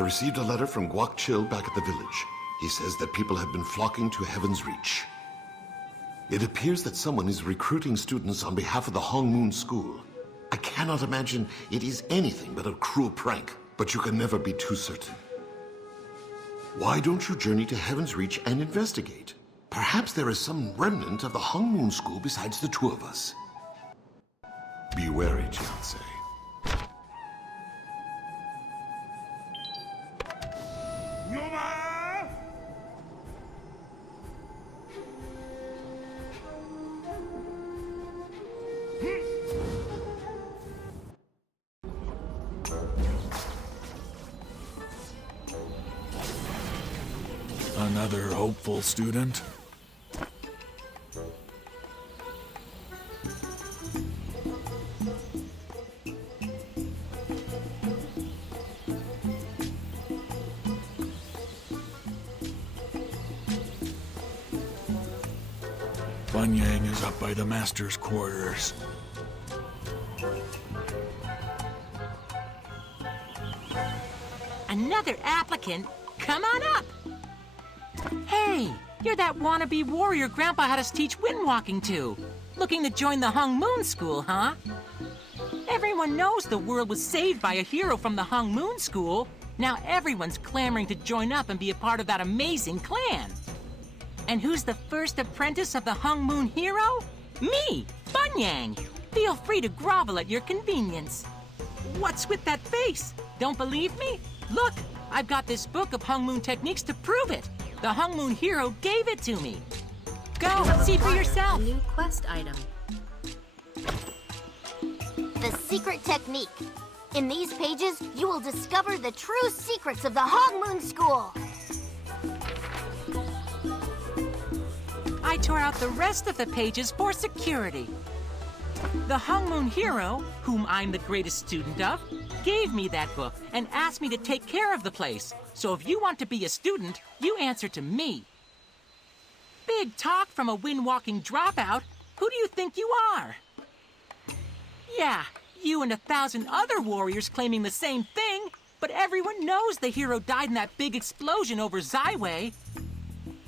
I received a letter from Guak Chill back at the village. He says that people have been flocking to Heaven's Reach. It appears that someone is recruiting students on behalf of the Hong Moon School. I cannot imagine it is anything but a cruel prank, but you can never be too certain. Why don't you journey to Heaven's Reach and investigate? Perhaps there is some remnant of the Hong Moon School besides the two of us. Be wary, Jiansei. Another hopeful student? Bunyang is up by the master's quarters. Another applicant? Come on up! Hey, you're that wannabe warrior Grandpa had us teach windwalking to. Looking to join the Hong Moon School, huh? Everyone knows the world was saved by a hero from the Hong Moon School. Now everyone's clamoring to join up and be a part of that amazing clan. And who's the first apprentice of the Hong Moon hero? Me, Bunyang. Feel free to grovel at your convenience. What's with that face? Don't believe me? Look, I've got this book of Hong Moon techniques to prove it. The Hong Moon hero gave it to me. Go, see for yourself. A new quest item. The secret technique. In these pages, you will discover the true secrets of the Hong Moon School. I tore out the rest of the pages for security. The Hong Moon hero, whom I'm the greatest student of, gave me that book and asked me to take care of the place. So if you want to be a student, you answer to me. Big talk from a windwalking dropout. Who do you think you are? Yeah, you and 1,000 other warriors claiming the same thing, but everyone knows the hero died in that big explosion over Zaiwei.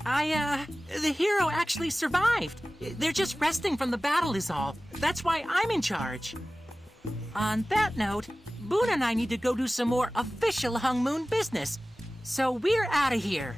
The hero actually survived. They're just resting from the battle is all. That's why I'm in charge. On that note, Boone and I need to go do some more official Hong Moon business. So we're out of here.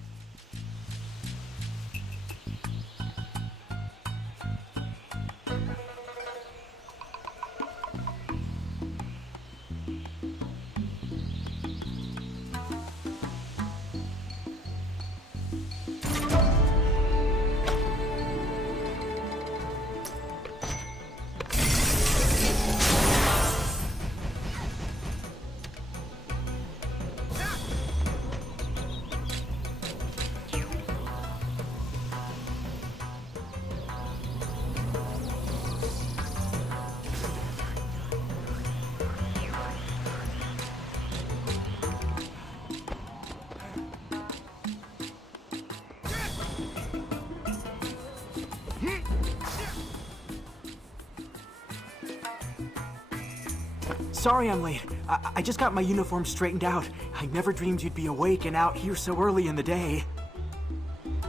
Sorry I'm late. I just got my uniform straightened out. I never dreamed you'd be awake and out here so early in the day.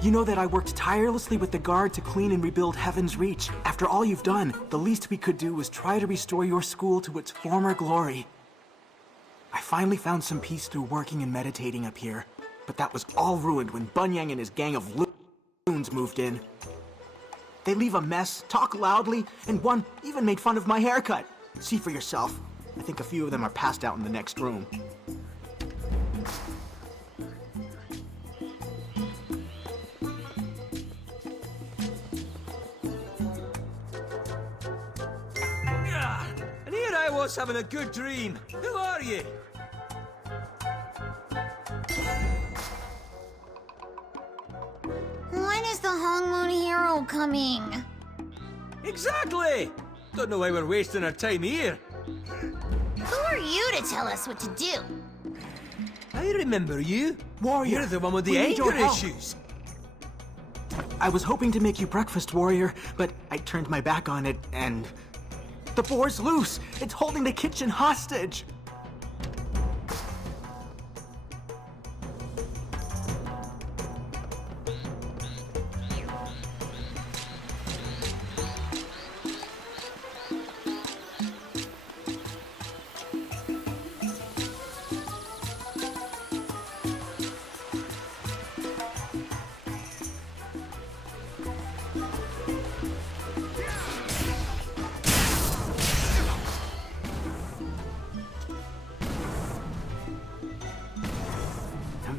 You know that I worked tirelessly with the guard to clean and rebuild Heaven's Reach. After all you've done, the least we could do was try to restore your school to its former glory. I finally found some peace through working and meditating up here. But that was all ruined when Bunyang and his gang of loons moved in. They leave a mess, talk loudly, and one even made fun of my haircut. See for yourself. I think a few of them are passed out in the next room. And here I was having a good dream. Who are you? When is the Hong Moon hero coming? Exactly! Don't know why we're wasting our time here. Who are you to tell us what to do? I remember you. Warrior, You're the one with the we need your anger help. issues. I was hoping to make you breakfast, Warrior, but I turned my back on it, and... the boar's loose! It's holding the kitchen hostage!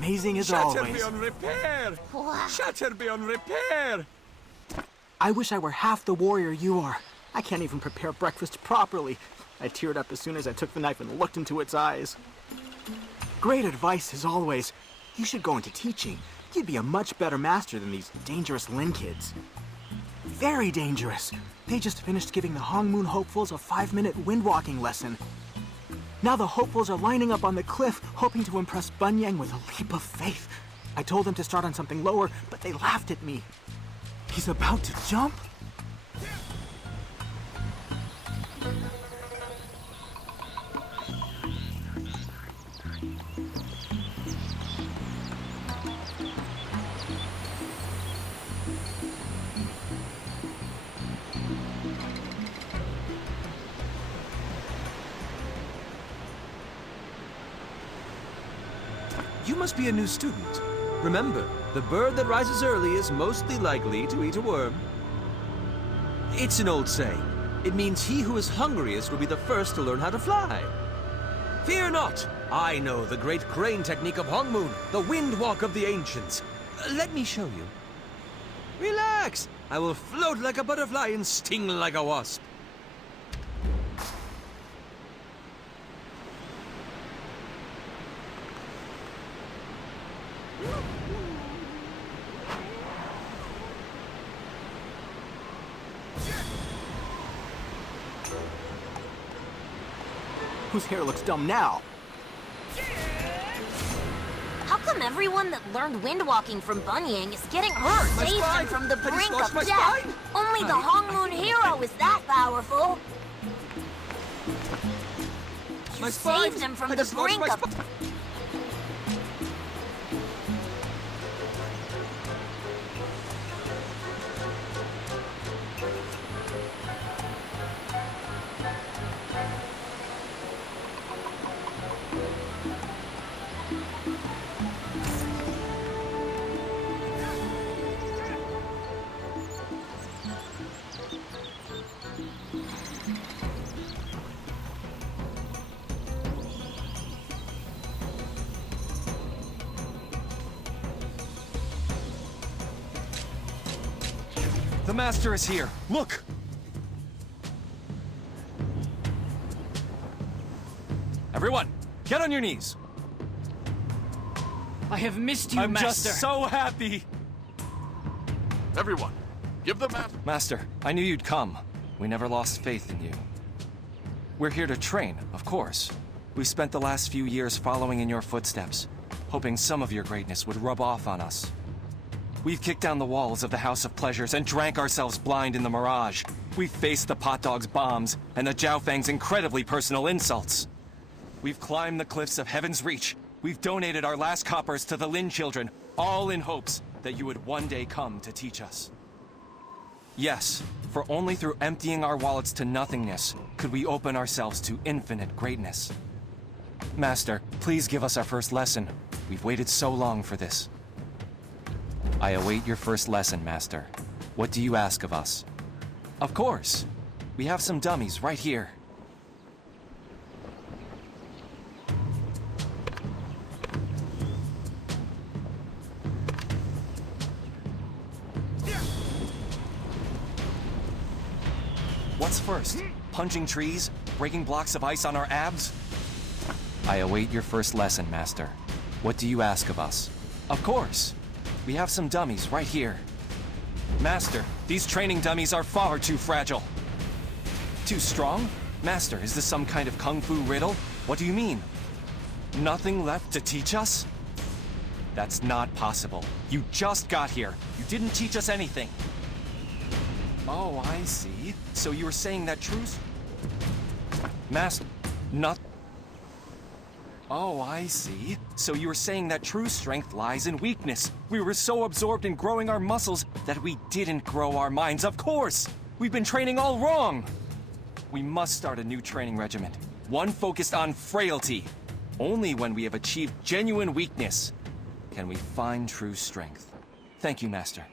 amazing as Shatter always. beyond repair! Wow. Shatter beyond repair! I wish I were half the warrior you are. I can't even prepare breakfast properly. I teared up as soon as I took the knife and looked into its eyes. Great advice as always. You should go into teaching. You'd be a much better master than these dangerous Lin kids. Very dangerous. They just finished giving the Hongmoon hopefuls a 5-minute windwalking lesson. Now the hopefuls are lining up on the cliff, hoping to impress Bunyang with a leap of faith. I told them to start on something lower, but they laughed at me. He's about to jump? You must be a new student. Remember, the bird that rises early is mostly likely to eat a worm. It's an old saying. It means he who is hungriest will be the first to learn how to fly. Fear not! I know the great crane technique of Hongmoon, the wind walk of the ancients. Let me show you. Relax! I will float like a butterfly and sting like a wasp. Whose hair looks dumb now? How come everyone that learned windwalking from Bunyang is getting hurt? My Saved spine! them from the I just brink lost of my death. spine! Only the Hongmoon hero is that powerful. My You spine! saved him from I the just lost brink my of... spine! The master is here. Look! Everyone, get on your knees. I have missed you, I'm Master. just so happy. Everyone, give the Master, I knew you'd come. We never lost faith in you. We're here to train, of course. We've spent the last few years following in your footsteps, hoping some of your greatness would rub off on us. We've kicked down the walls of the House of Pleasures and drank ourselves blind in the mirage. We've faced the Pot Dog's bombs and the Jiao Fang's incredibly personal insults. We've climbed the cliffs of Heaven's Reach. We've donated our last coppers to the Lin children, all in hopes that you would one day come to teach us. Yes, for only through emptying our wallets to nothingness could we open ourselves to infinite greatness. Master, please give us our first lesson. We've waited so long for this. I await your first lesson, Master. What do you ask of us? Of course. We have some dummies right here. What's first? Punching trees? Breaking blocks of ice on our abs? I await your first lesson, Master. What do you ask of us? Of course. We have some dummies right here. Master, these training dummies are far too fragile. Too strong? Master, is this some kind of kung fu riddle? What do you mean? Nothing left to teach us? That's not possible. You just got here. You didn't teach us anything. Oh, I see. So you were saying that truth? Master, not... Oh, I see. So you were saying that true strength lies in weakness. We were so absorbed in growing our muscles that we didn't grow our minds. Of course! We've been training all wrong! We must start a new training regimen. One focused on frailty. Only when we have achieved genuine weakness can we find true strength. Thank you, Master.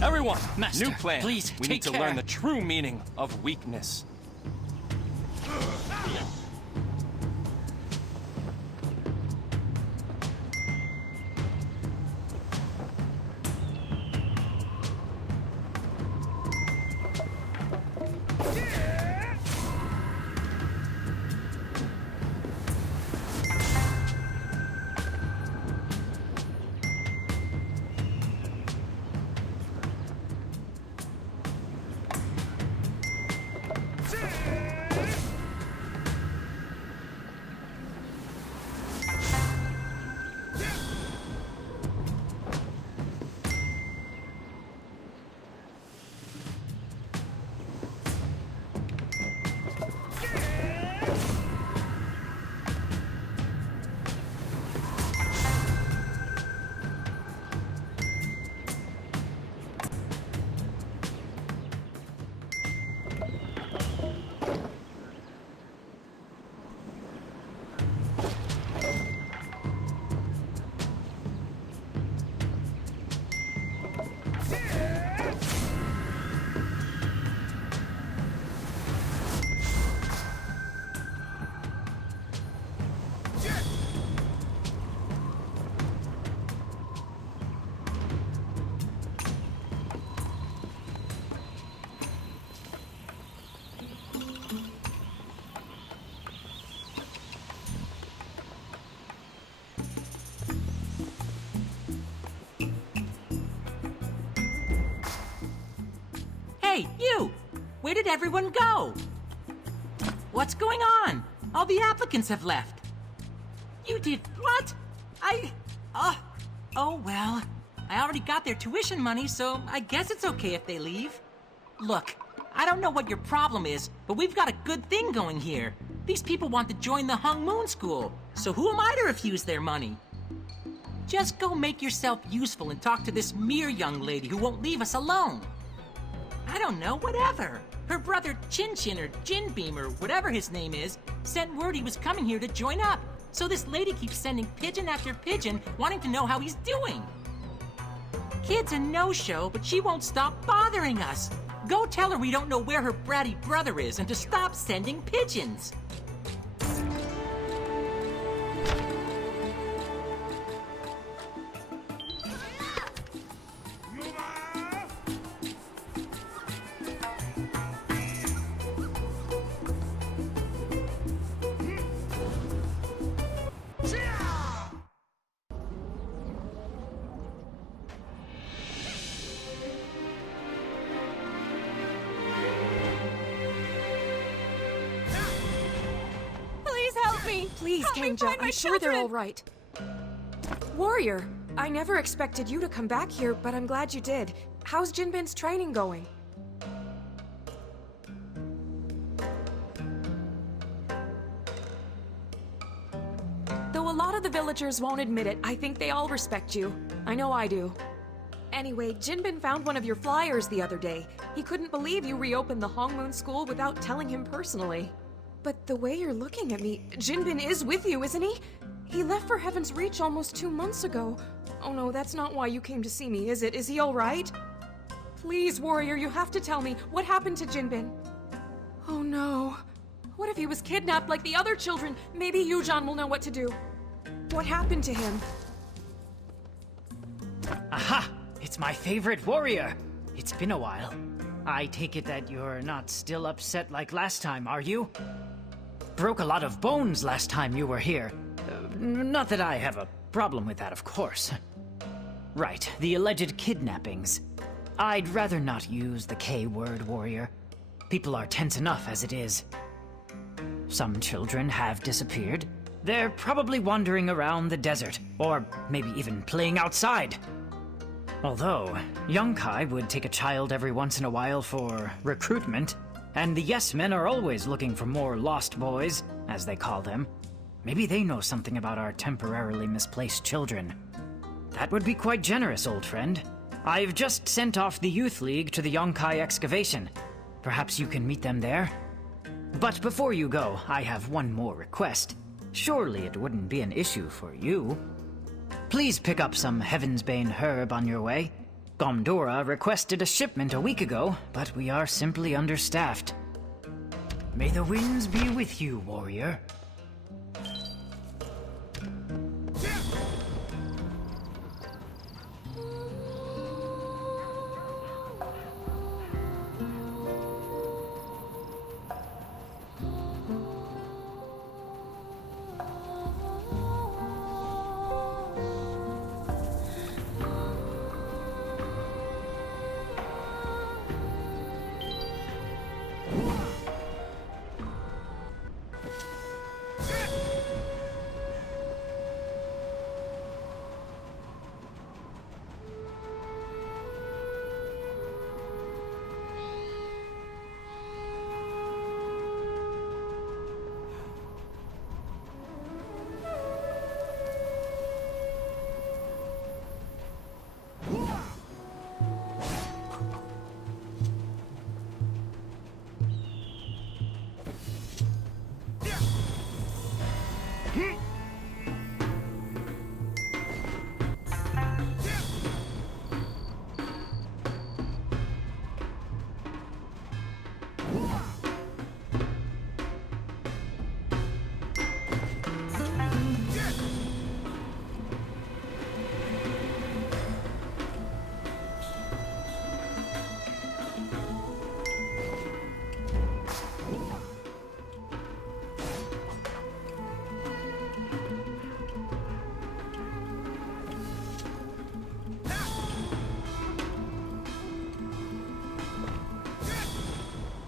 Everyone! Master, new plan. please, we need take to learn care. the true meaning of weakness. Hey, you! Where did everyone go? What's going on? All the applicants have left. You did what? Oh well. I already got their tuition money, so I guess it's okay if they leave. Look, I don't know what your problem is, but we've got a good thing going here. These people want to join the Hung Moon School, so who am I to refuse their money? Just go make yourself useful and talk to this Mir young lady who won't leave us alone. I don't know, whatever. Her brother Chin Chin or Jin Beam or whatever his name is sent word he was coming here to join up. So this lady keeps sending pigeon after pigeon wanting to know how he's doing. Kid's a no-show, but she won't stop bothering us. Go tell her we don't know where her bratty brother is and to stop sending pigeons. Please, Kangja, I'm sure they're all right. Warrior, I never expected you to come back here, but I'm glad you did. How's Jinbin's training going? Though a lot of the villagers won't admit it, I think they all respect you. I know I do. Anyway, Jinbin found one of your flyers the other day. He couldn't believe you reopened the Hong Moon School without telling him personally. But the way you're looking at me, Jinbin is with you, isn't he? He left for Heaven's Reach almost 2 months ago. Oh no, that's not why you came to see me, is it? Is he all right? Please, Warrior, you have to tell me. What happened to Jinbin? Oh no. What if he was kidnapped like the other children? Maybe Yujan will know what to do. What happened to him? Aha! It's my favorite warrior. It's been a while. I take it that you're not still upset like last time, are you? Broke a lot of bones last time you were here. Not that I have a problem with that, of course. Right, the alleged kidnappings. I'd rather not use the K word, warrior. People are tense enough as it is. Some children have disappeared. They're probably wandering around the desert, or maybe even playing outside. Although, Yongkai would take a child every once in a while for recruitment, and the Yes Men are always looking for more lost boys, as they call them. Maybe they know something about our temporarily misplaced children. That would be quite generous, old friend. I've just sent off the Youth League to the Yongkai excavation. Perhaps you can meet them there? But before you go, I have one more request. Surely it wouldn't be an issue for you. Please pick up some Heaven's Bane herb on your way. Gomdora requested a shipment a week ago, but we are simply understaffed. May the winds be with you, warrior.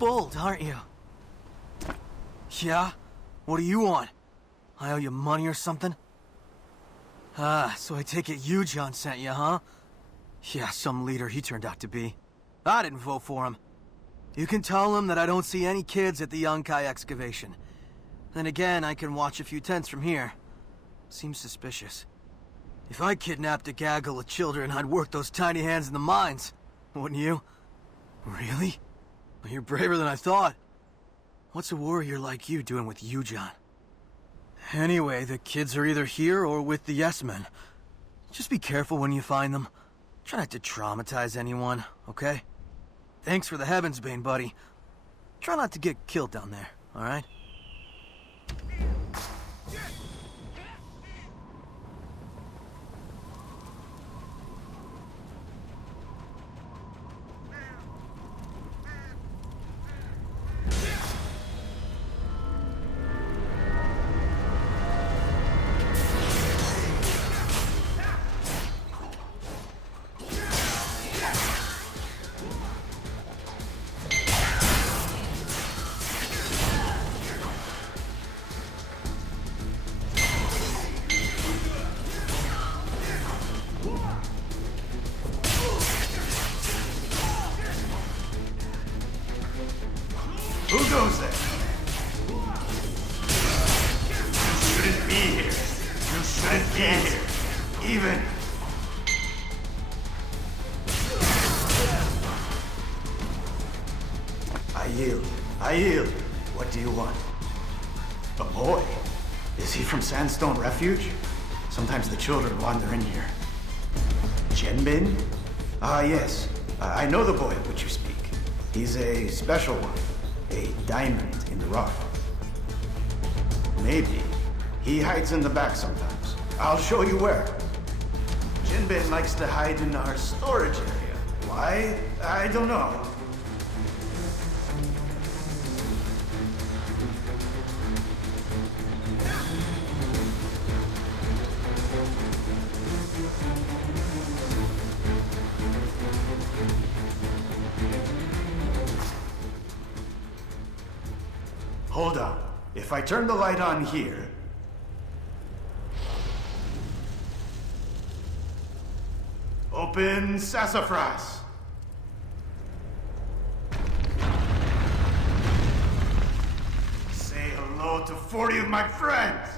bold, aren't you? Yeah? What do you want? I owe you money or something? Ah, so I take it Yu-John sent you, huh? Yeah, some leader he turned out to be. I didn't vote for him. You can tell him that I don't see any kids at the Yonkai excavation. Then again, I can watch a few tents from here. Seems suspicious. If I kidnapped a gaggle of children, I'd work those tiny hands in the mines. Wouldn't you? Really? Well, you're braver than I thought. What's a warrior like you doing with Yu-John? Anyway, the kids are either here or with the Yes-Men. Just be careful when you find them. Try not to traumatize anyone, okay? Thanks for the Heavensbane, buddy. Try not to get killed down there, alright? Who goes there? You shouldn't be here. You shouldn't be here. Even. I yield. I yield. What do you want? A boy? Is he from Sandstone Refuge? Sometimes the children wander in here. Jinbin? Ah, yes. I know the boy of which you speak. He's a special one. A diamond in the rough. Maybe. He hides in the back sometimes. I'll show you where. Jinbin likes to hide in our storage area. Why? I don't know. Hold on. If I turn the light on here... Open sassafras. Say hello to 40 of my friends.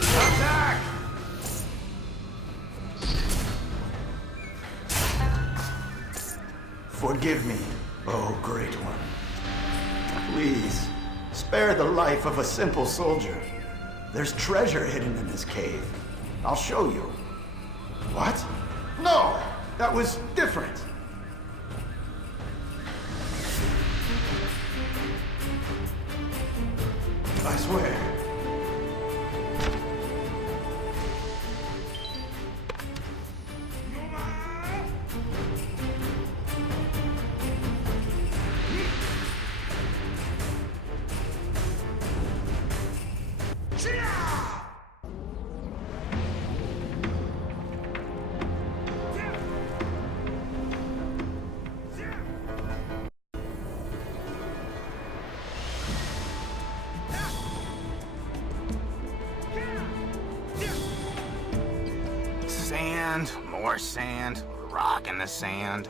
Attack! Forgive me, oh great one. Please, spare the life of a simple soldier. There's treasure hidden in this cave. I'll show you. What? No! That was different. I swear. Sand, more sand, rock in the sand.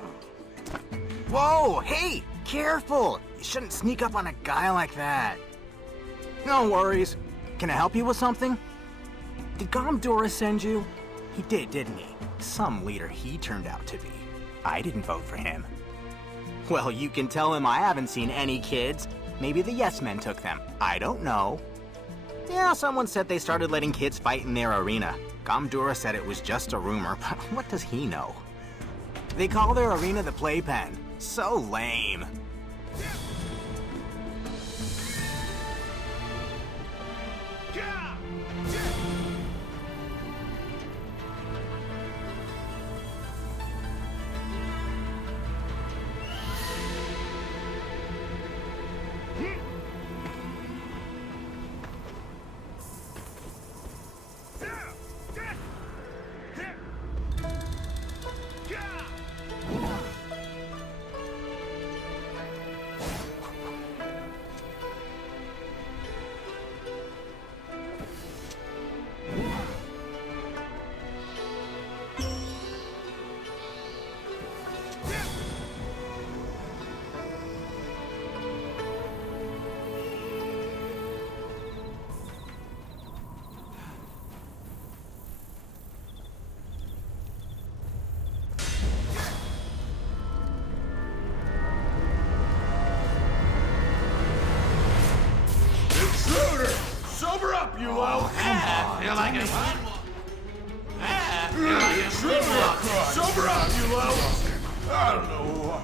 Whoa, hey, careful! You shouldn't sneak up on a guy like that. No worries. Can I help you with something? Did Gomdora send you? He did, didn't he? Some leader he turned out to be. I didn't vote for him. Well, you can tell him I haven't seen any kids. Maybe the Yes-Men took them. I don't know. Yeah, someone said they started letting kids fight in their arena. Gomdora said it was just a rumor, but what does he know? They call their arena the Playpen. So lame. you low. Feel like a sober up, you low. I don't know why.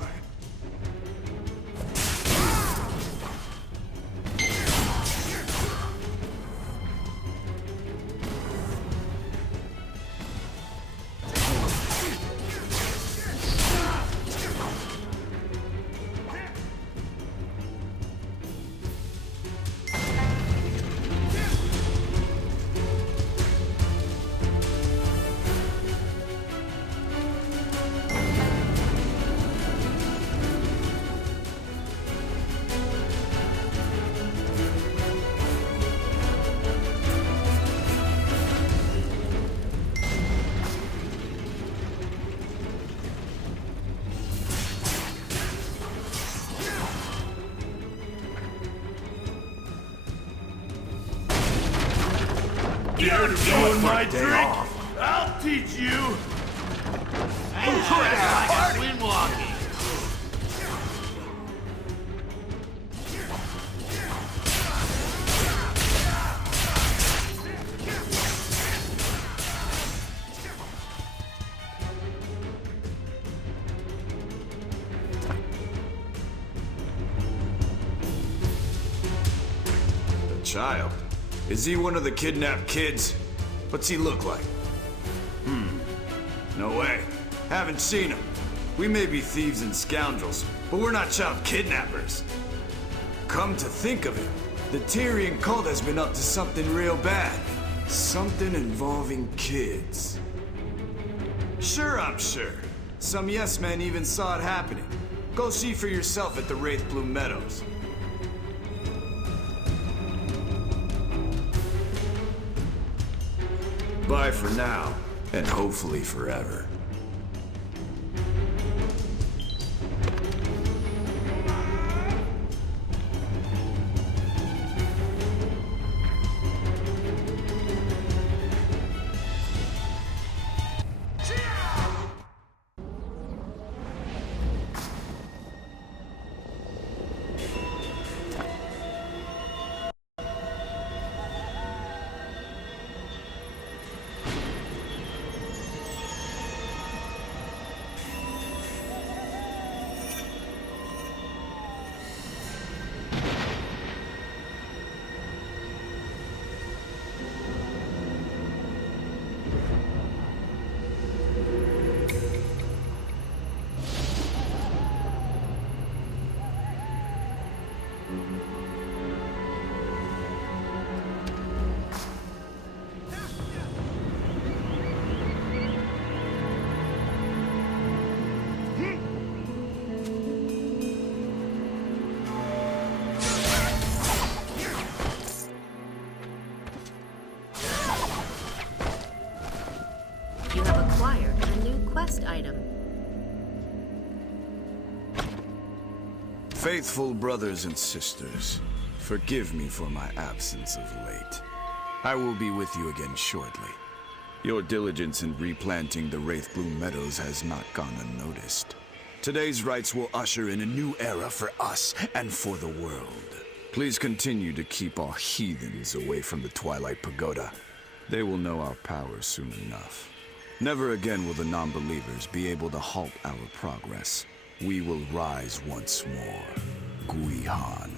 You're doing my trick. I'll teach you. Like a wind walking. The child. Is he one of the kidnapped kids? What's he look like? No way. Haven't seen him. We may be thieves and scoundrels, but we're not child kidnappers. Come to think of it, the Tyrian cult has been up to something real bad. Something involving kids. Sure, I'm sure. Some yes men even saw it happening. Go see for yourself at the Wraithbloom Meadows. Bye for now, and hopefully forever. You have acquired a new quest item. Faithful brothers and sisters, forgive me for my absence of late. I will be with you again shortly. Your diligence in replanting the Wraithbloom Meadows has not gone unnoticed. Today's rites will usher in a new era for us and for the world. Please continue to keep our heathens away from the Twilight Pagoda. They will know our power soon enough. Never again will the non-believers be able to halt our progress. We will rise once more. Guihan.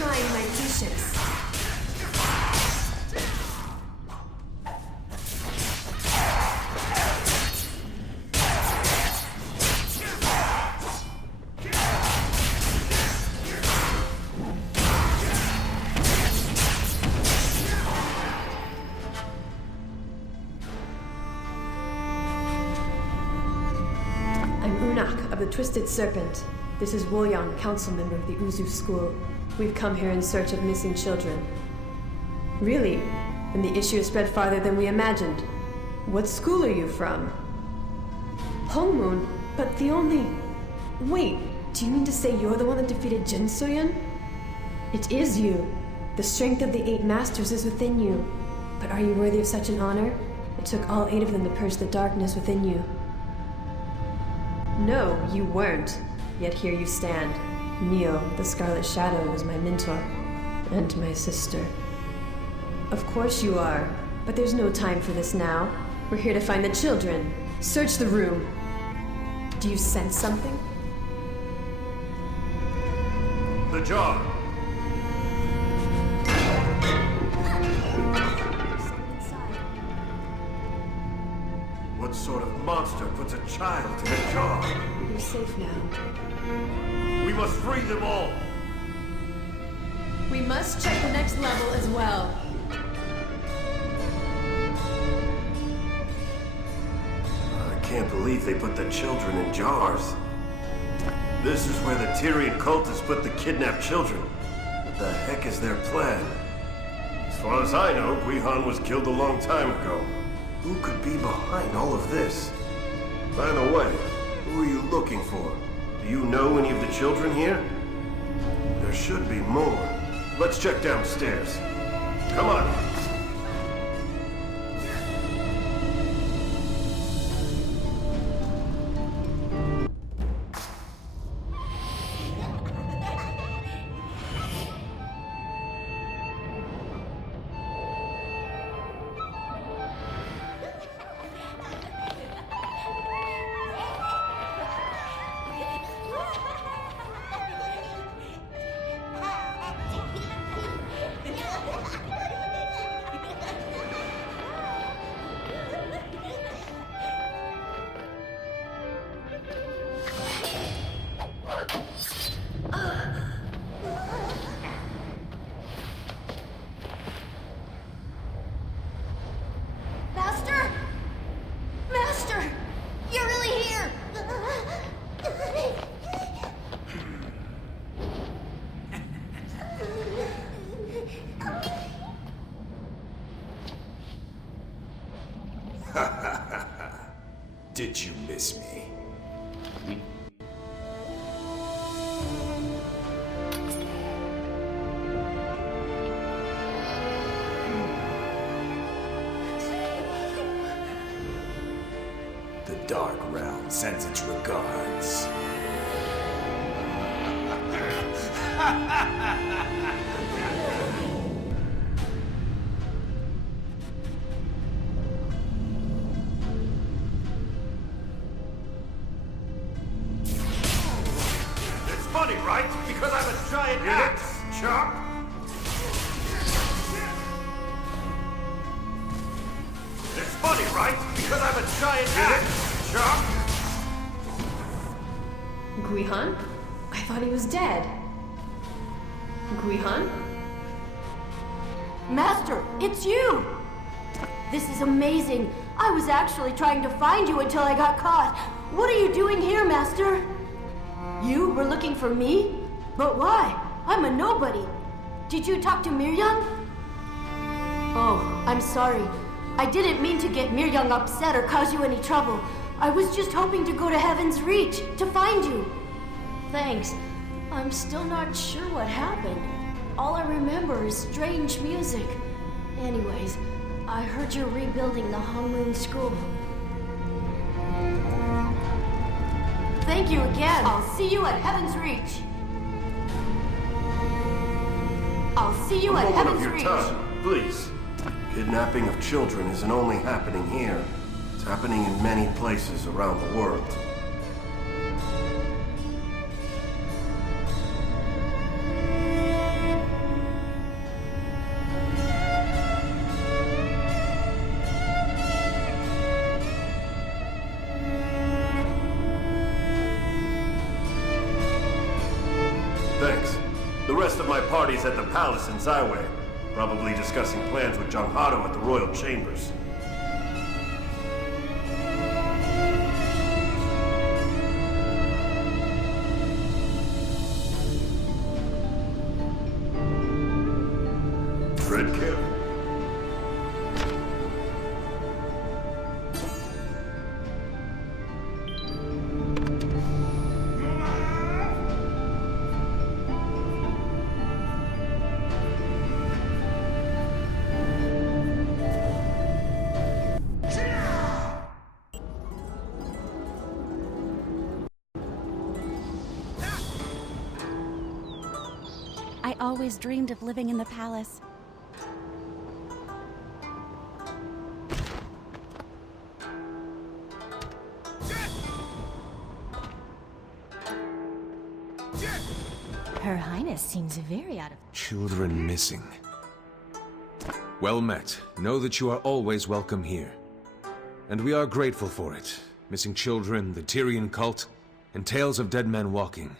trying my patience. The Twisted Serpent. This is Woyang, council member of the Uzu School. We've come here in search of missing children. Really? Then the issue has spread farther than we imagined. What school are you from? Hongmoon? But the only... Wait, do you mean to say you're the one that defeated Jin Soyun? It is you. The strength of the 8 masters is within you. But are you worthy of such an honor? It took all 8 of them to purge the darkness within you. No, you weren't. Yet here you stand. Neo, the Scarlet Shadow, was my mentor. And my sister. Of course you are. But there's no time for this now. We're here to find the children. Search the room. Do you sense something? The jar. What sort of monster puts a child in a jar? You're safe now. We must free them all. We must check the next level as well. I can't believe they put the children in jars. This is where the Tyrian cultists put the kidnapped children. What the heck is their plan? As far as I know, Guihan was killed a long time ago. Who could be behind all of this? By the way, who are you looking for? Do you know any of the children here? There should be more. Let's check downstairs. Come on. Did you miss me? The Dark Realm sends its regards. Funny, right? Because I'm a giant axe, Chop! It's funny, right? Because I'm a giant axe, Chop! Guihan? I thought he was dead. Guihan? Master, it's you! This is amazing. I was actually trying to find you until I got caught. What are you doing here, Master? You were looking for me? But why? I'm a nobody. Did you talk to Miryang? Oh, I'm sorry. I didn't mean to get Miryang upset or cause you any trouble. I was just hoping to go to Heaven's Reach to find you. Thanks. I'm still not sure what happened. All I remember is strange music. Anyways, I heard you're rebuilding the Hongmoon School. Thank you again. I'll see you at Heaven's Reach. I'll see you at Heaven's Reach. Please. Kidnapping of children isn't only happening here. It's happening in many places around the world. Thanks. The rest of my party's at the palace in Zyway. Probably discussing plans with Jonghato at the royal chambers. Tread carefully. I always dreamed of living in the palace. Her Highness seems very out of... Children missing. Well met. Know that you are always welcome here. And we are grateful for it. Missing children, the Tyrian cult, and tales of dead men walking.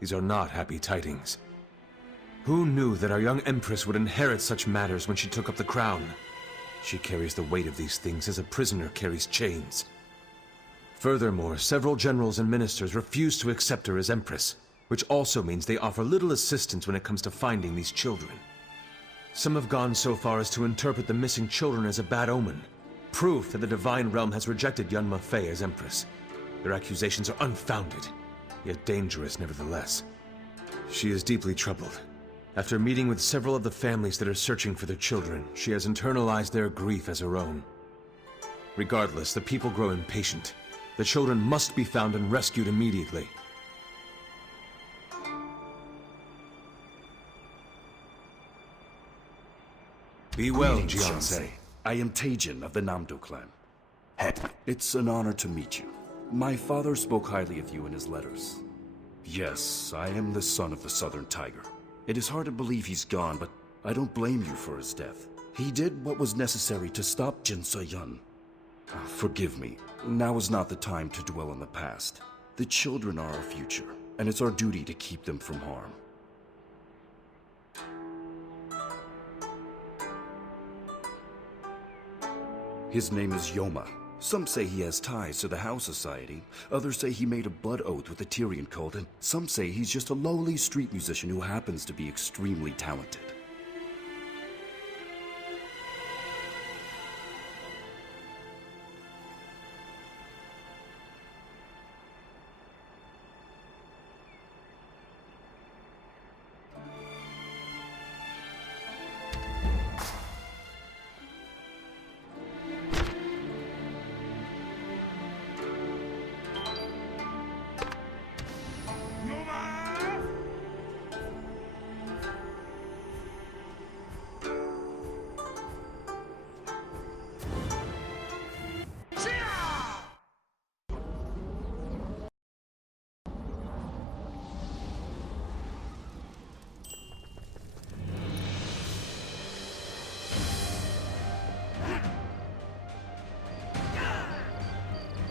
These are not happy tidings. Who knew that our young Empress would inherit such matters when she took up the crown? She carries the weight of these things as a prisoner carries chains. Furthermore, several generals and ministers refuse to accept her as Empress, which also means they offer little assistance when it comes to finding these children. Some have gone so far as to interpret the missing children as a bad omen, proof that the Divine Realm has rejected Yun Fei as Empress. Their accusations are unfounded, yet dangerous nevertheless. She is deeply troubled. After meeting with several of the families that are searching for their children, she has internalized their grief as her own. Regardless, the people grow impatient. The children must be found and rescued immediately. Be well, Jianse. I am Taejin of the Namdo clan. Heck, it's an honor to meet you. My father spoke highly of you in his letters. Yes, I am the son of the Southern Tiger. It is hard to believe he's gone, but I don't blame you for his death. He did what was necessary to stop Jin Se-yun. Forgive me. Now is not the time to dwell on the past. The children are our future, and it's our duty to keep them from harm. His name is Yoma. Some say he has ties to the House Society, others say he made a blood oath with the Tyrian cult, and some say he's just a lowly street musician who happens to be extremely talented.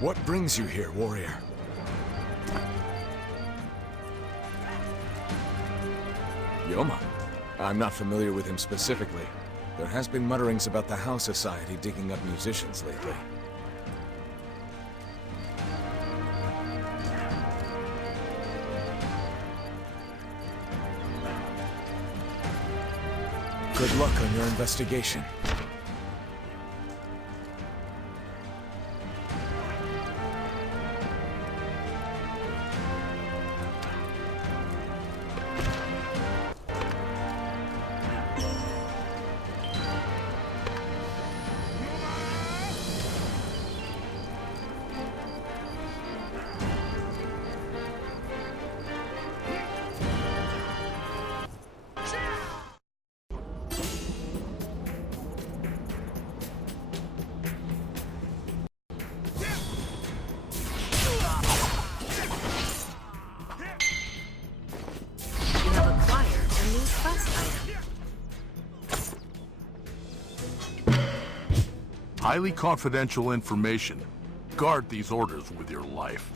What brings you here, warrior? Yoma? I'm not familiar with him specifically. There has been mutterings about the House Society digging up musicians lately. Good luck on your investigation. Highly confidential information. Guard these orders with your life.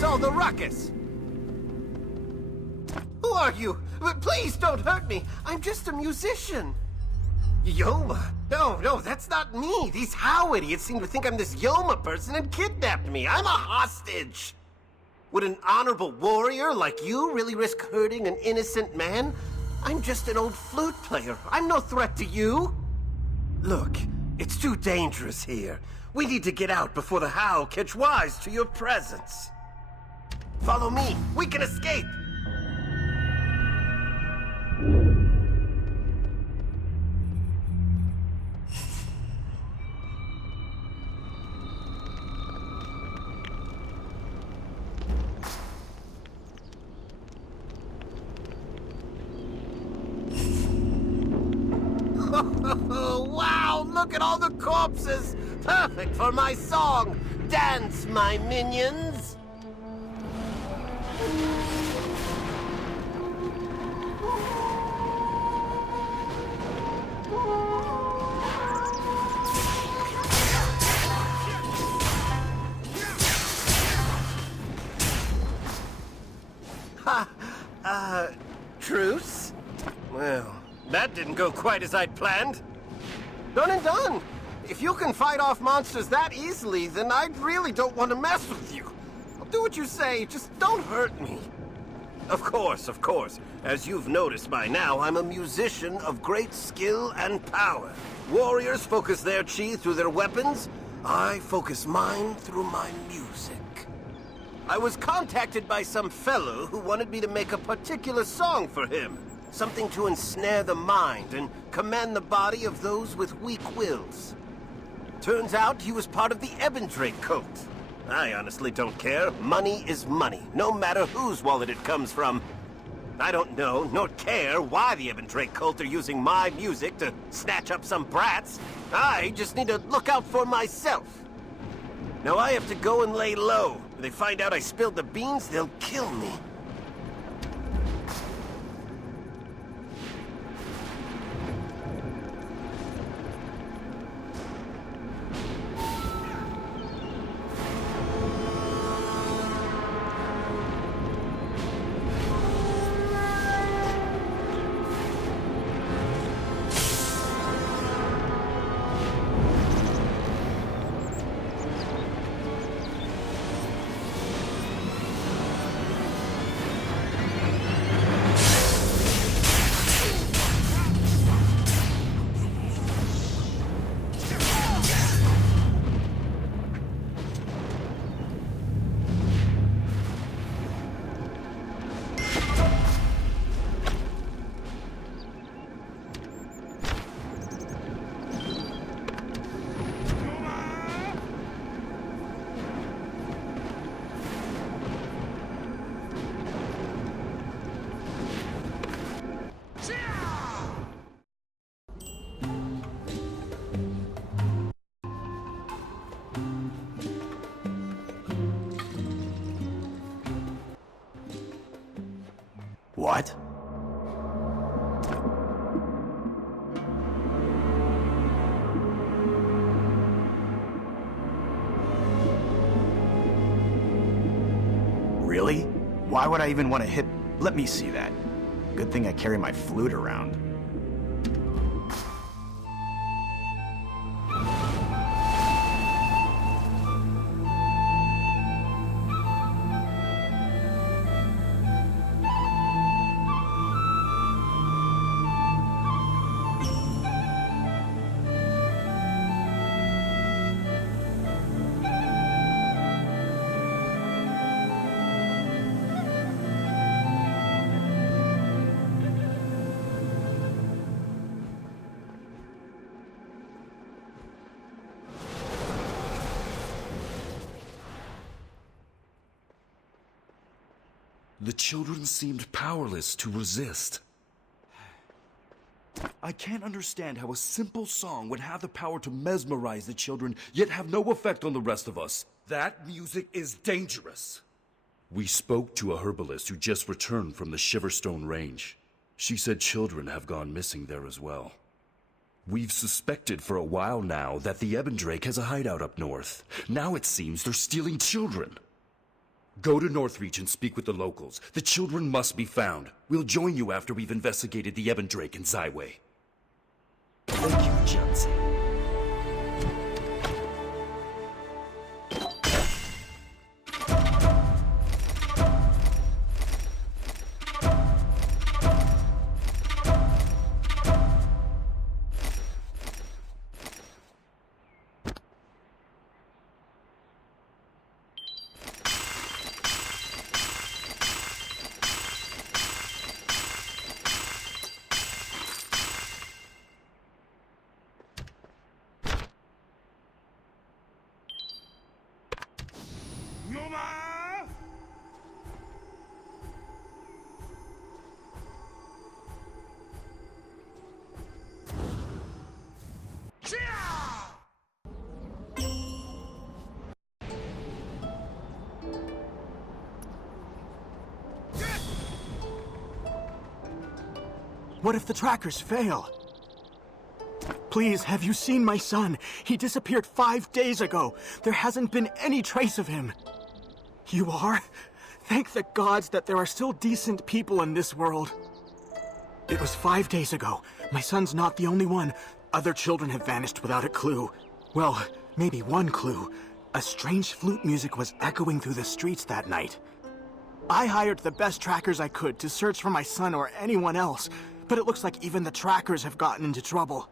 What's all the ruckus? Who are you? Please don't hurt me. I'm just a musician. Yoma? No, that's not me. These How idiots seem to think I'm this Yoma person and kidnapped me. I'm a hostage. Would an honorable warrior like you really risk hurting an innocent man? I'm just an old flute player. I'm no threat to you. Look, it's too dangerous here. We need to get out before the How catch wise to your presence. Follow me. We can escape. Wow, look at all the corpses! Perfect for my song! Dance, my minions! Truce? Well, that didn't go quite as I'd planned. Done and done. If you can fight off monsters that easily, then I really don't want to mess with you. I'll do what you say, just don't hurt me. Of course. As you've noticed by now, I'm a musician of great skill and power. Warriors focus their chi through their weapons. I focus mine through my music. I was contacted by some fellow who wanted me to make a particular song for him. Something to ensnare the mind and command the body of those with weak wills. Turns out he was part of the Ebendrake cult. I honestly don't care. Money is money, no matter whose wallet it comes from. I don't know, nor care why the Ebendrake cult are using my music to snatch up some brats. I just need to look out for myself. Now I have to go and lay low. If they find out I spilled the beans, they'll kill me. What? Really? Why would I even want to hit... Let me see that. Good thing I carry my flute around. The children seemed powerless to resist. I can't understand how a simple song would have the power to mesmerize the children, yet have no effect on the rest of us. That music is dangerous. We spoke to a herbalist who just returned from the Shiverstone Range. She said children have gone missing there as well. We've suspected for a while now that the Ebendrake has a hideout up north. Now it seems they're stealing children. Go to Northreach and speak with the locals. The children must be found. We'll join you after we've investigated the Evandrake and Zyway. Thank you, Jonesy. What if the trackers fail? Please, have you seen my son? He disappeared 5 days ago. There hasn't been any trace of him. You are? Thank the gods that there are still decent people in this world. It was 5 days ago. My son's not the only one. Other children have vanished without a clue. Well, maybe one clue. A strange flute music was echoing through the streets that night. I hired the best trackers I could to search for my son or anyone else, but it looks like even the trackers have gotten into trouble.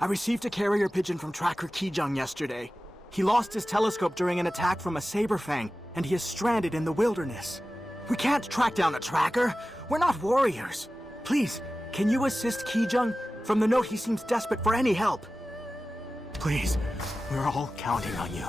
I received a carrier pigeon from Tracker Kijang yesterday. He lost his telescope during an attack from a Saberfang, and he is stranded in the wilderness. We can't track down a tracker. We're not warriors. Please, can you assist Kijang? From the note, he seems desperate for any help. Please, we're all counting on you.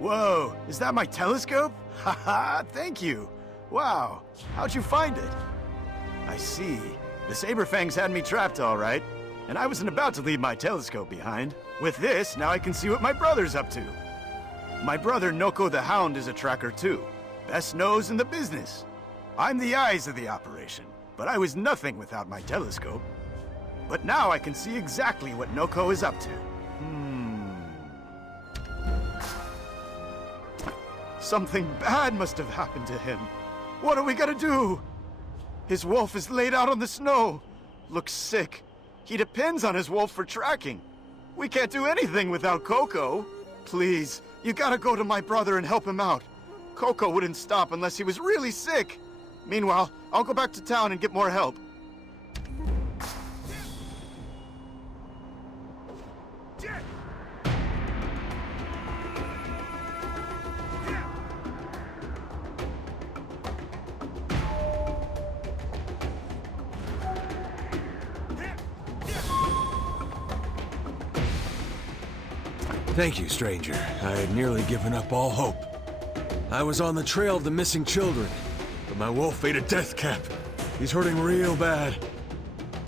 Whoa, is that my telescope? Haha, thank you. Wow, how'd you find it? I see. The Saberfangs had me trapped all right, and I wasn't about to leave my telescope behind. With this, now I can see what my brother's up to. My brother Noko the Hound is a tracker too. Best nose in the business. I'm the eyes of the operation, but I was nothing without my telescope. But now I can see exactly what Noko is up to. Something bad must have happened to him. What are we gonna do? His wolf is laid out on the snow. Looks sick. He depends on his wolf for tracking. We can't do anything without Coco. Please, you gotta go to my brother and help him out. Coco wouldn't stop unless he was really sick. Meanwhile, I'll go back to town and get more help. Thank you, stranger. I had nearly given up all hope. I was on the trail of the missing children, but my wolf ate a death cap. He's hurting real bad.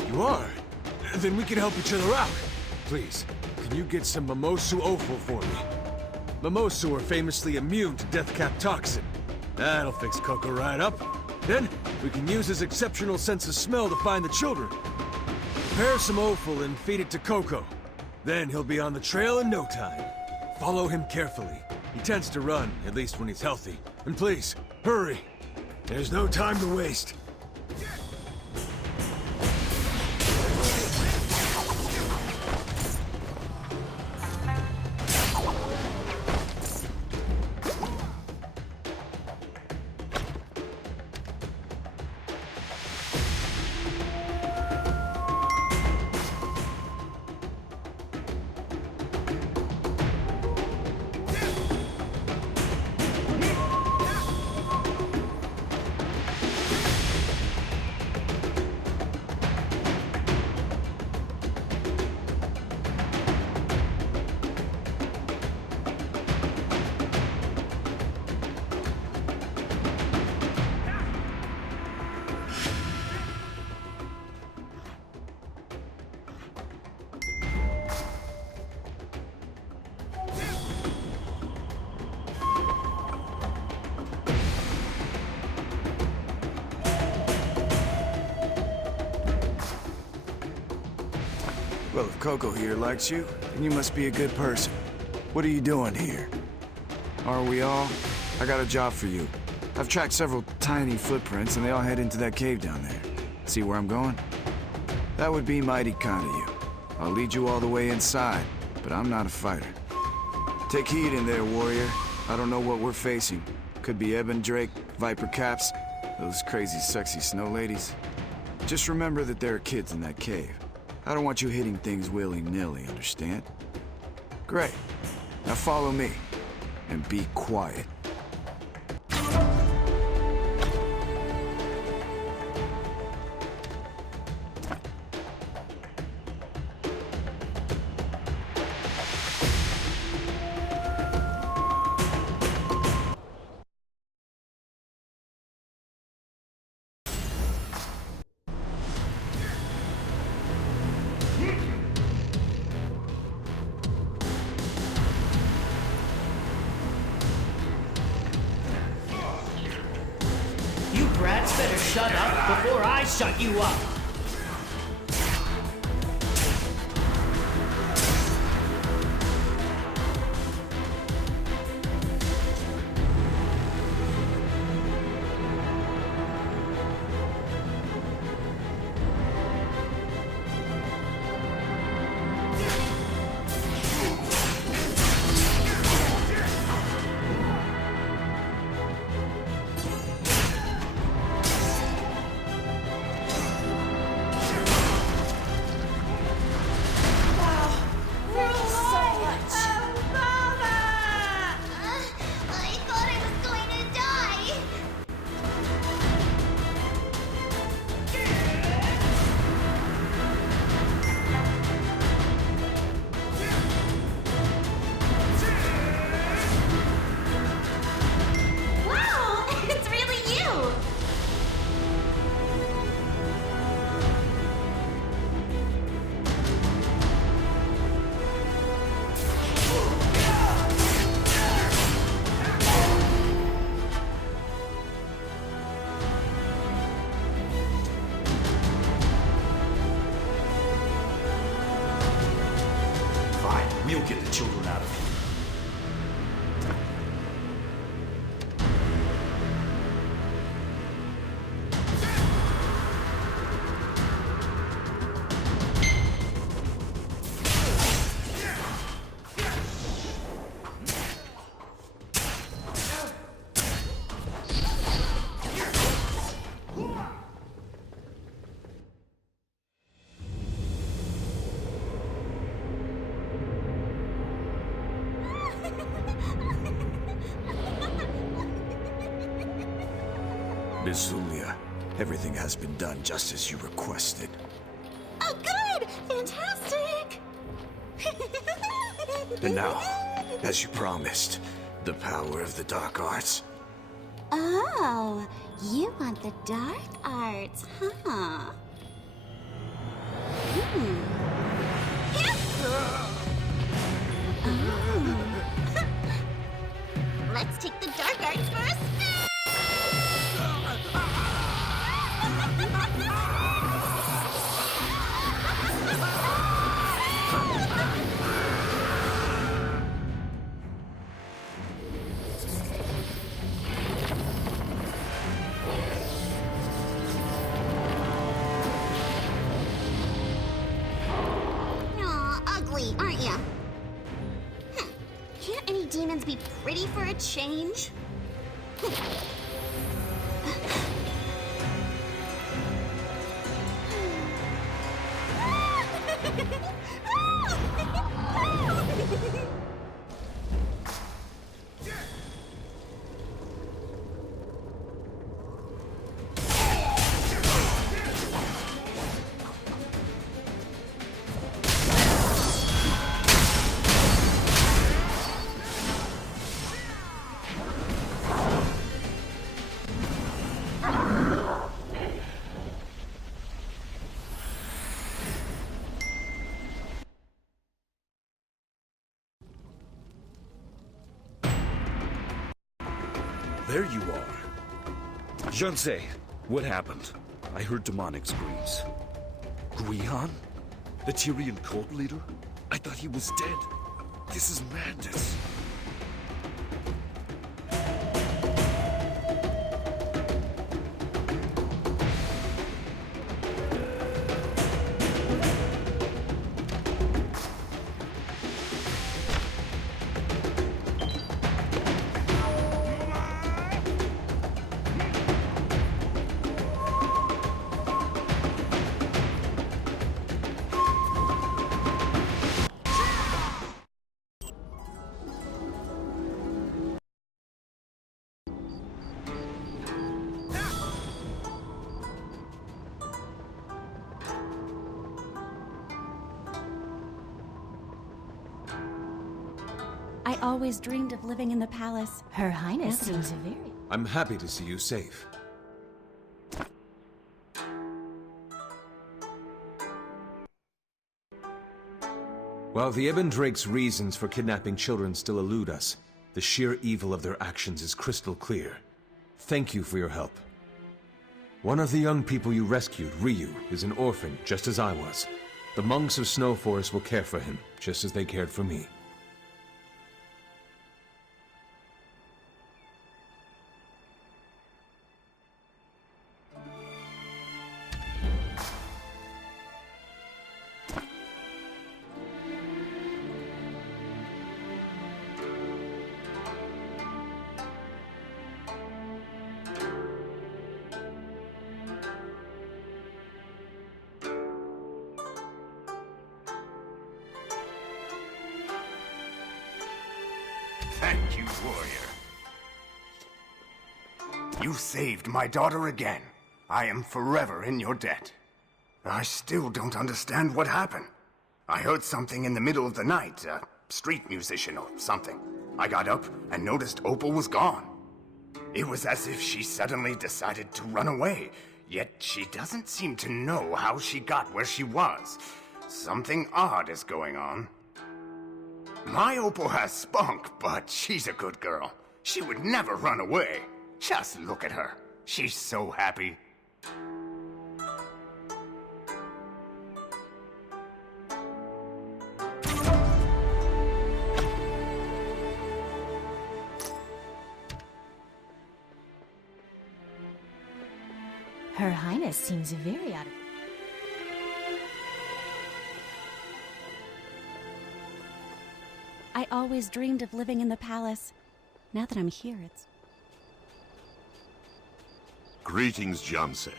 You are? Then we can help each other out. Please, can you get some Mamosu offal for me? Mamosu are famously immune to death cap toxin. That'll fix Coco right up. Then, we can use his exceptional sense of smell to find the children. Prepare some offal and feed it to Coco. Then he'll be on the trail in no time. Follow him carefully. He tends to run, at least when he's healthy. And please, hurry. There's no time to waste. Well, if Coco here likes you, then you must be a good person. What are you doing here? Are we all? I got a job for you. I've tracked several tiny footprints, and they all head into that cave down there. See where I'm going? That would be mighty kind of you. I'll lead you all the way inside, but I'm not a fighter. Take heed in there, warrior. I don't know what we're facing. Could be Ebon Drake, Viper Caps, those crazy sexy snow ladies. Just remember that there are kids in that cave. I don't want you hitting things willy-nilly, understand? Great. Now follow me, and be quiet. Brats better shut up before I shut you up. We'll get the children out of here. Miss Zulia, everything has been done just as you requested. Oh, good! Fantastic! And now, as you promised, the power of the dark arts. Oh, you want the dark arts, huh? Let's take the dark arts for a spin! Aren't ya? Can't any demons be pretty for a change? There you are. Jianzhe, what happened? I heard demonic screams. Guihan? The Tyrian cult leader? I thought he was dead. This is madness. I always dreamed of living in the palace. Her Highness seems very... I'm happy to see you safe. While the Ebon Drake's reasons for kidnapping children still elude us, the sheer evil of their actions is crystal clear. Thank you for your help. One of the young people you rescued, Ryu, is an orphan, just as I was. The monks of Snow Forest will care for him, just as they cared for me. Thank you, warrior. You saved my daughter again. I am forever in your debt. I still don't understand what happened. I heard something in the middle of the night, a street musician or something. I got up and noticed Opal was gone. It was as if she suddenly decided to run away, yet she doesn't seem to know how she got where she was. Something odd is going on. My Opal has spunk, but she's a good girl. She would never run away. Just look at her. She's so happy. Her Highness seems very out of... I always dreamed of living in the palace. Now that I'm here, it's... Greetings, Jianse.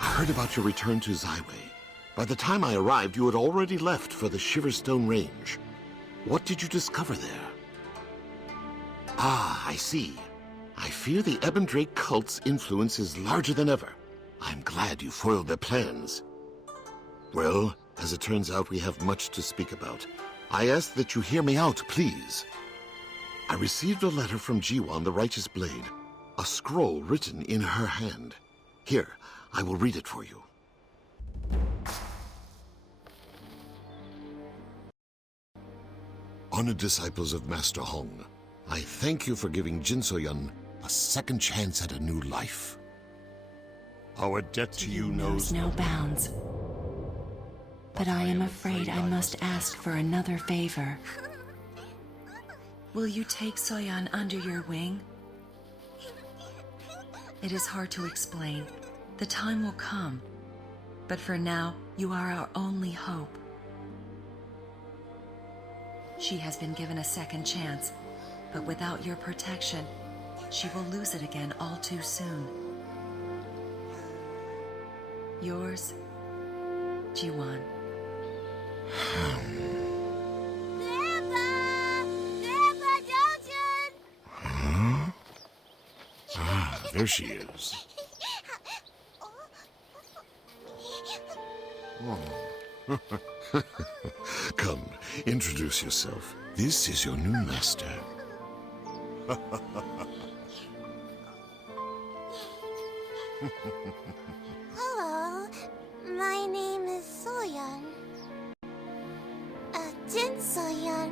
I heard about your return to Zaiwei. By the time I arrived, you had already left for the Shiverstone Range. What did you discover there? Ah, I see. I fear the Ebon Drake cult's influence is larger than ever. I'm glad you foiled their plans. Well, as it turns out, we have much to speak about. I ask that you hear me out, please. I received a letter from Jiwan, the Righteous Blade. A scroll written in her hand. Here, I will read it for you. Honored disciples of Master Hong, I thank you for giving Jin So-yun a second chance at a new life. Our debt to you knows no bounds. But I am afraid I must ask for another favor. Will you take So-yun under your wing? It is hard to explain. The time will come. But for now, you are our only hope. She has been given a second chance, but without your protection, she will lose it again all too soon. Yours, Jiwan. Huh? Ah, there she is. Oh. Come, introduce yourself. This is your new master. Hello, my name is So-yun. Jin So-yun.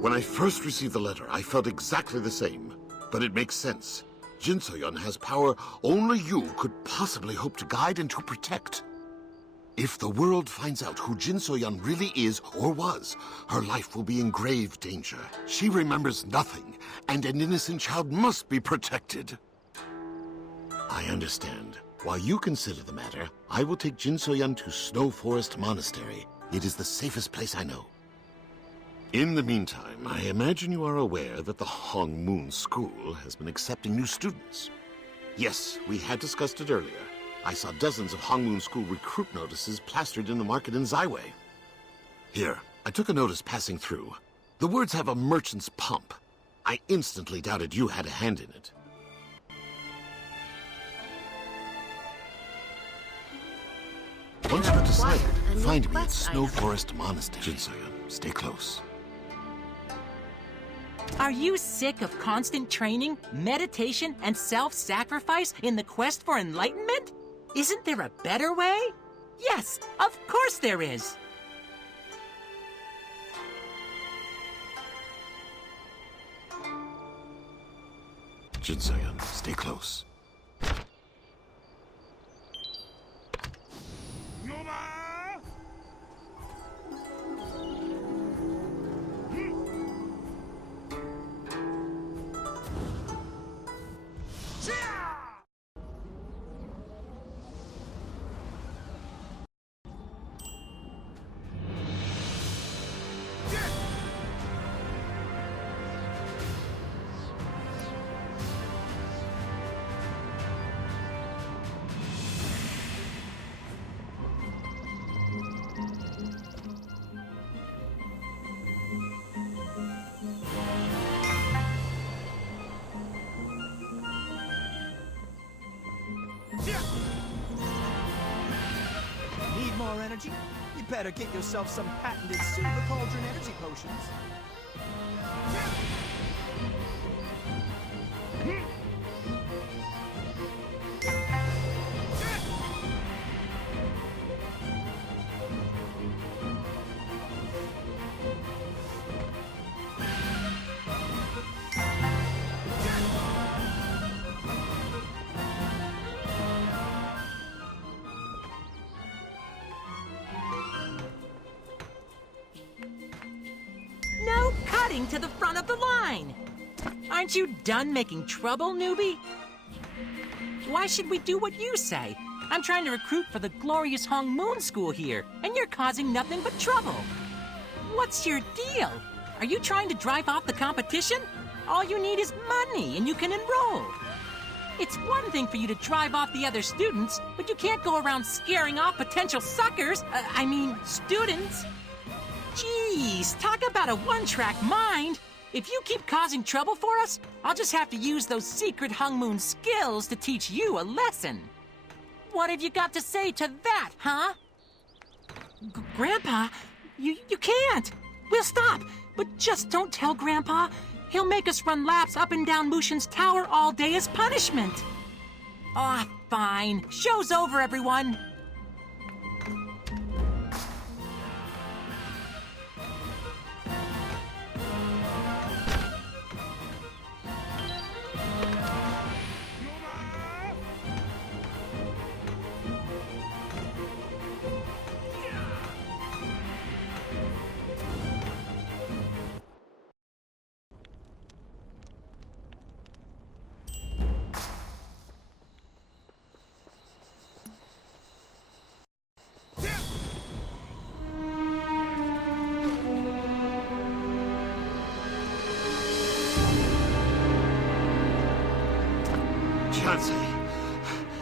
When I first received the letter, I felt exactly the same. but it makes sense. Jin So-yeon has power only you could possibly hope to guide and to protect. If the world finds out who Jin So-yeon really is or was, her life will be in grave danger. She remembers nothing, and an innocent child must be protected. I understand. While you consider the matter, I will take Jin So-yeon to Snow Forest Monastery. It is the safest place I know. In the meantime, I imagine you are aware that the Hong Moon School has been accepting new students. Yes, we had discussed it earlier. I saw dozens of Hong Moon School recruit notices plastered in the market in Zaiwei. Here, I took a notice passing through. The words have a merchant's pump. I instantly doubted you had a hand in it. Once you've decided, find me at Snow Forest Monastery. Jin So-yeon, stay close. Are you sick of constant training, meditation, and self-sacrifice in the quest for enlightenment? Isn't there a better way? Yes, of course there is. Jin So-yeon, stay close. Need more energy? You better get yourself some patented Silver Cauldron energy potions. No cutting to the front of the line! Aren't you done making trouble, newbie? Why should we do what you say? I'm trying to recruit for the glorious Hong Moon School here, and you're causing nothing but trouble. What's your deal? Are you trying to drive off the competition? All you need is money, and you can enroll. It's one thing for you to drive off the other students, but you can't go around scaring off potential suckers. Students. Jeez, talk about a one-track mind. If you keep causing trouble for us, I'll just have to use those secret Hong Moon skills to teach you a lesson. What have you got to say to that, huh? Grandpa, you can't. We'll stop, but just don't tell Grandpa. He'll make us run laps up and down Mushin's tower all day as punishment. Aw, fine. Show's over, everyone.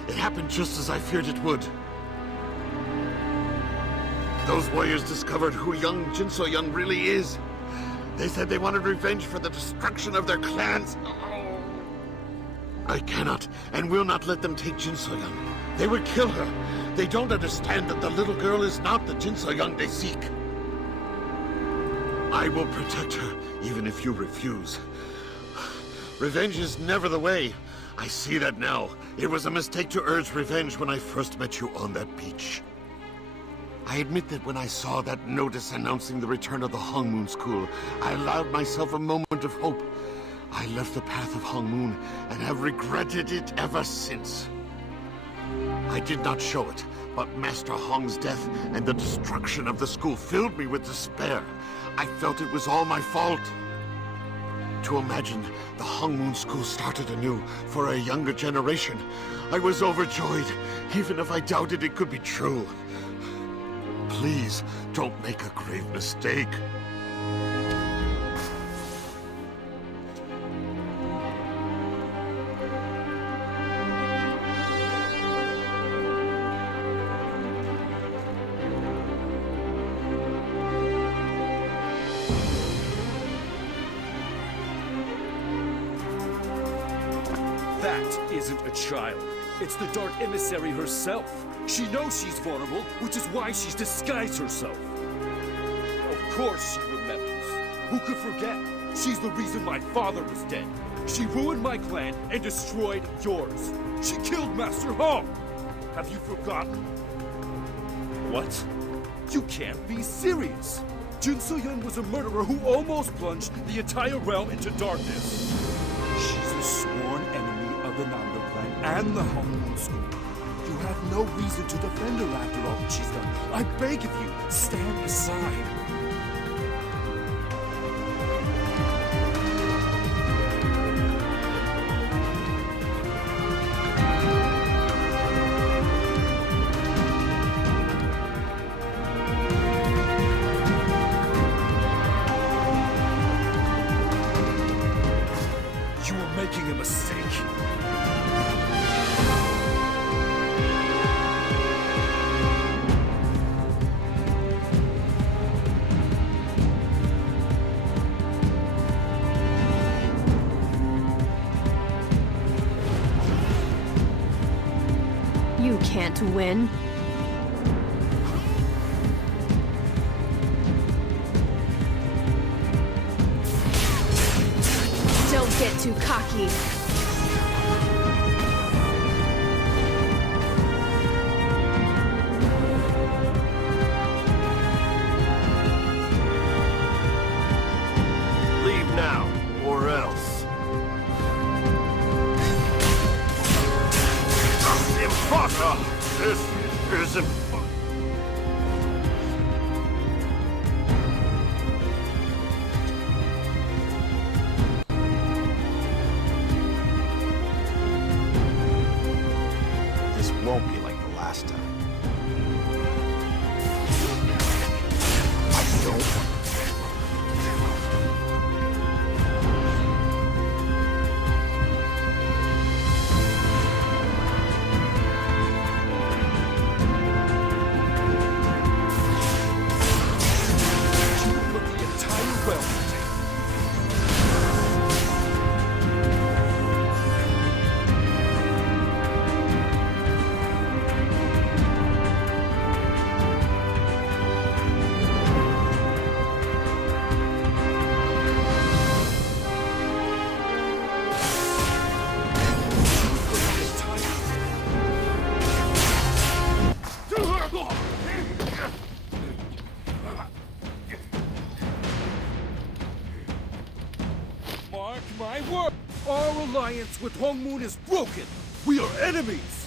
It happened just as I feared it would. Those warriors discovered who young Jin So-yeon really is. They said they wanted revenge for the destruction of their clans. I cannot and will not let them take Jin So-yeon. They would kill her. They don't understand that the little girl is not the Jin So-yeon they seek. I will protect her, even if you refuse. Revenge is never the way. I see that now. It was a mistake to urge revenge when I first met you on that beach. I admit that when I saw that notice announcing the return of the Hong Moon School, I allowed myself a moment of hope. I left the path of Hong Moon and have regretted it ever since. I did not show it, but Master Hong's death and the destruction of the school filled me with despair. I felt it was all my fault. To imagine the Hong Moon School started anew for a younger generation, I was overjoyed, even if I doubted it could be true. Please, don't make a grave mistake. That isn't a child. It's the Dark Emissary herself. She knows she's vulnerable, which is why she's disguised herself. Of course she remembers. Who could forget? She's the reason my father was dead. She ruined my clan and destroyed yours. She killed Master Hong. Have you forgotten? What? You can't be serious. Jin So-yun was a murderer who almost plunged the entire realm into darkness. She's a sworn enemy of the Namdo clan and the Hong Moon School. You have no reason to defend her after all that she's done. I beg of you, stand aside. You are making a mistake. You can't win. Don't get too cocky. Leave now, or else. Impossible! This isn't fun. This won't be like the last time. I don't want Mark my word! Our alliance with Hong Moon is broken! We are enemies!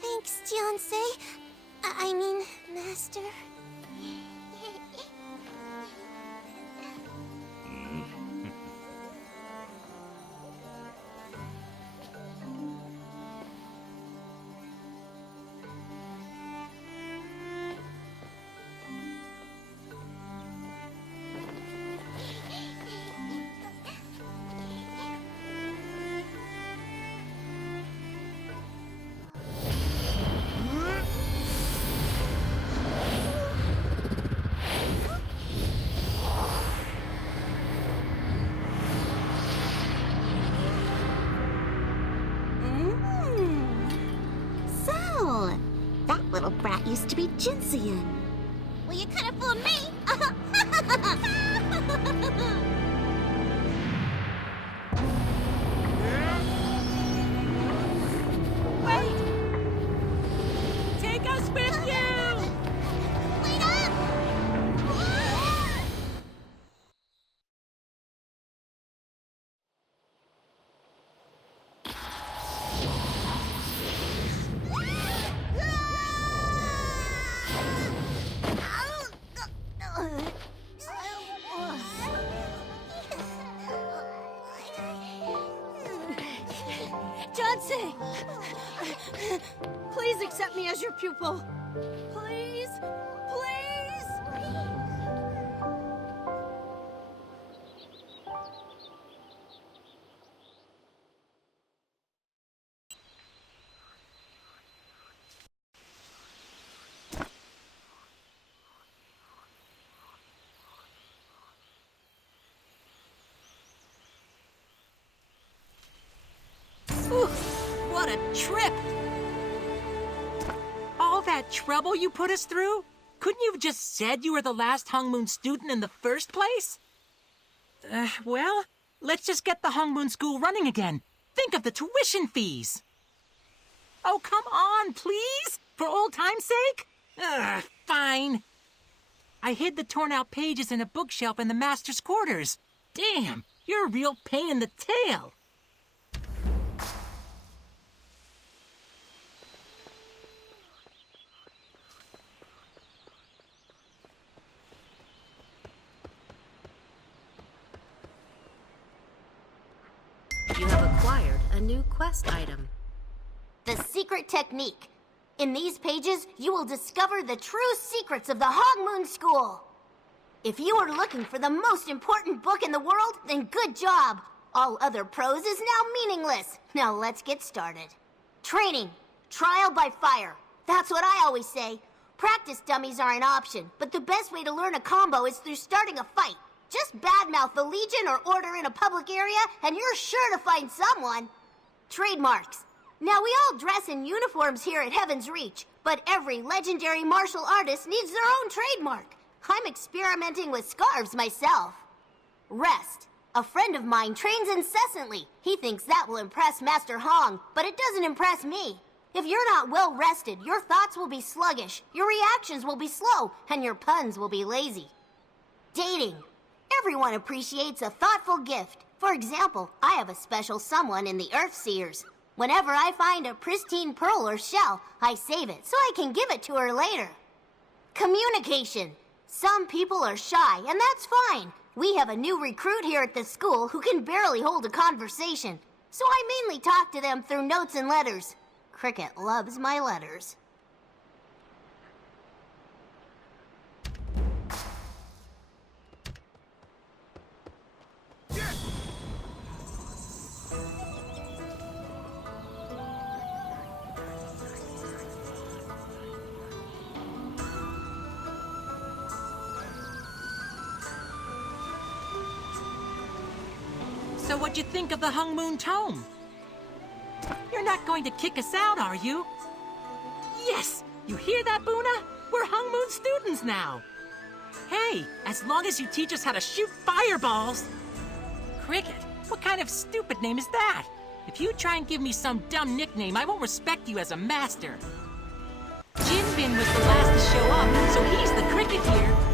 Thanks, Jiansei. I mean, Master. So, that little brat used to be Jin So-yun. Well, you could have fooled me. accept me as your pupil. Please? Please? What a trip! All that trouble you put us through? Couldn't you have just said you were the last Hong Moon student in the first place? Well, let's just get the Hong Moon School running again. Think of the tuition fees. Oh, come on, please? For old time's sake? Fine. I hid the torn-out pages in a bookshelf in the master's quarters. Damn, you're a real pain in the tail. You have acquired a new quest item. The secret technique. In these pages, you will discover the true secrets of the Hong Moon School. If you are looking for the most important book in the world, then good job. All other prose is now meaningless. Now let's get started. Training. Trial by fire. That's what I always say. Practice dummies are an option, but the best way to learn a combo is through starting a fight. Just badmouth the Legion or Order in a public area, and you're sure to find someone. Trademarks. Now, we all dress in uniforms here at Heaven's Reach, but every legendary martial artist needs their own trademark. I'm experimenting with scarves myself. Rest. A friend of mine trains incessantly. He thinks that will impress Master Hong, but it doesn't impress me. If you're not well rested, your thoughts will be sluggish, your reactions will be slow, and your puns will be lazy. Dating. Everyone appreciates a thoughtful gift. For example, I have a special someone in the Earthseers. Whenever I find a pristine pearl or shell, I save it so I can give it to her later. Communication. Some people are shy, and that's fine. We have a new recruit here at the school who can barely hold a conversation. So I mainly talk to them through notes and letters. Cricket loves my letters. So what'd you think of the Hong Moon Tome? You're not going to kick us out, are you? Yes! You hear that, Buna? We're Hong Moon students now! Hey, as long as you teach us how to shoot fireballs! Cricket, what kind of stupid name is that? If you try and give me some dumb nickname, I won't respect you as a master. Jinbin was the last to show up, so he's the Cricket here.